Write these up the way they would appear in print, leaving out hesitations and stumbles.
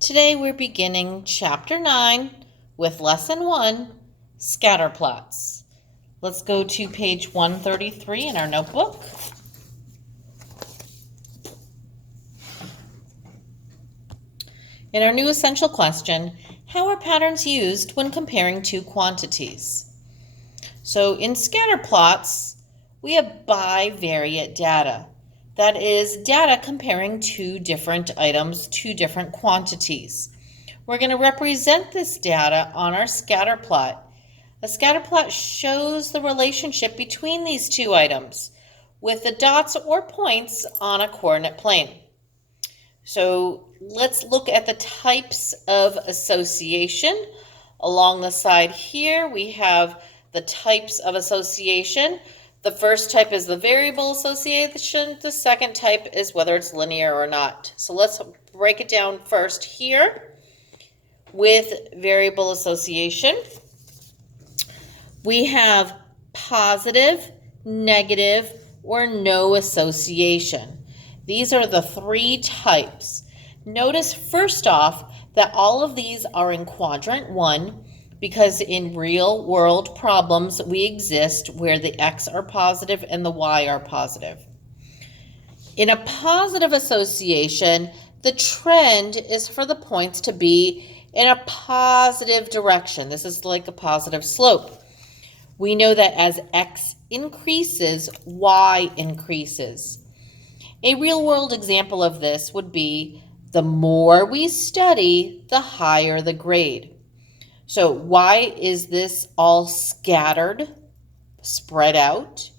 Today we're beginning Chapter 9 with Lesson 1, Scatter Plots. Let's go to page 133 in our notebook. In our new essential question, how are patterns used when comparing two quantities? So in scatter plots, we have bivariate data. That is data comparing two different items, two different quantities. We're going to represent this data on our scatter plot. A scatter plot shows the relationship between these two items with the dots or points on a coordinate plane. So let's look at the types of association. Along the side here, we have the types of association. The first type is the variable association. The second type is whether it's linear or not. So let's break it down first here with variable association. We have positive, negative, or no association. These are the three types. Notice first off that all of these are in quadrant 1 because in real world problems we exist where the x are positive and the y are positive. In a positive association, the trend is for the points to be in a positive direction. This is like a positive slope. We know that as x increases, y increases. A real-world example of this would be the more we study, the higher the grade. So why is this all scattered, spread out?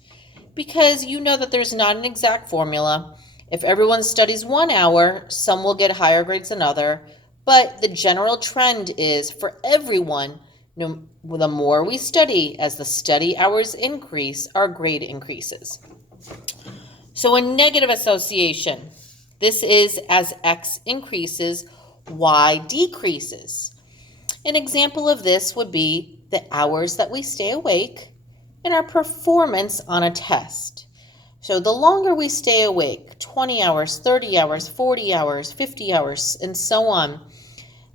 Because you know that there's not an exact formula. If everyone studies 1 hour, some will get higher grades than others, but the general trend is for everyone, the more we study, as the study hours increase, our grade increases. So in negative association, this is as x increases, y decreases. An example of this would be the hours that we stay awake and our performance on a test. So the longer we stay awake, 20 hours, 30 hours, 40 hours, 50 hours, and so on,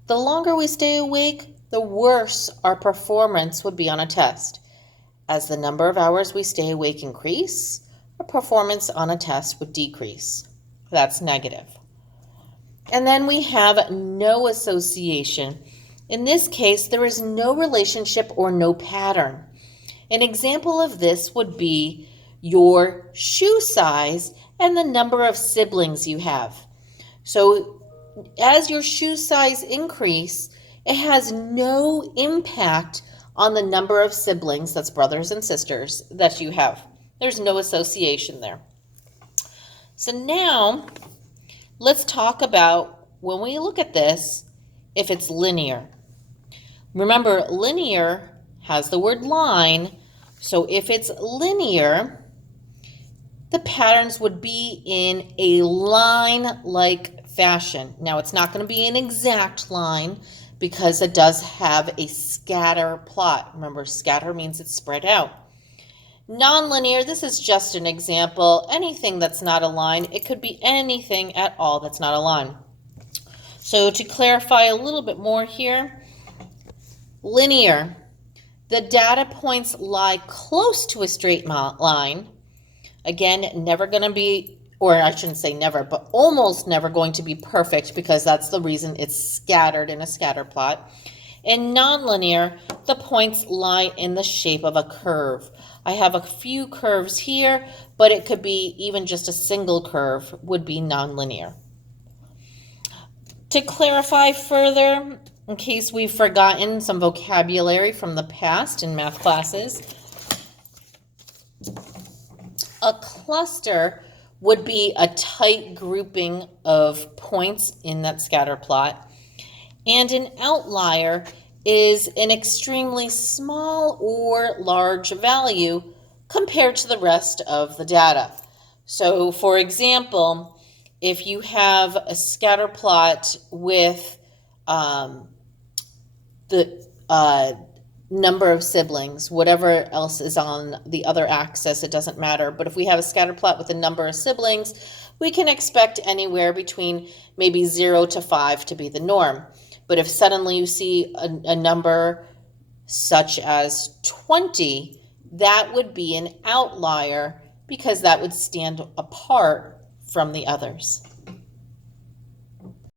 the longer we stay awake, the worse our performance would be on a test. As the number of hours we stay awake increase, our performance on a test would decrease. That's negative. And then we have no association. In this case, there is no relationship or no pattern. An example of this would be your shoe size and the number of siblings you have. So as your shoe size increase, it has no impact on the number of siblings, that's brothers and sisters, that you have. There's no association there. So now let's talk about, when we look at this, if it's linear. Remember, linear has the word line, so if it's linear, the patterns would be in a line-like fashion. Now, it's not going to be an exact line because it does have a scatter plot. Remember, scatter means it's spread out. NonLinear, this is just an example. Anything that's not a line, it could be anything at all that's not a line. So to clarify a little bit more here, linear, the data points lie close to a straight line. Again, never going to be, or I shouldn't say never, but almost never going to be perfect because that's the reason it's scattered in a scatter plot. In nonlinear, the points lie in the shape of a curve. I have a few curves here, but it could be even just a single curve would be nonlinear. To clarify further, in case we've forgotten some vocabulary from the past in math classes, a cluster would be a tight grouping of points in that scatter plot, and an outlier is an extremely small or large value compared to the rest of the data. So, for example, if you have a scatter plot with the number of siblings, whatever else is on the other axis, it doesn't matter. But if we have a scatter plot with the number of siblings, we can expect anywhere between maybe 0 to 5 to be the norm. But if suddenly you see a number such as 20, that would be an outlier because that would stand apart from the others.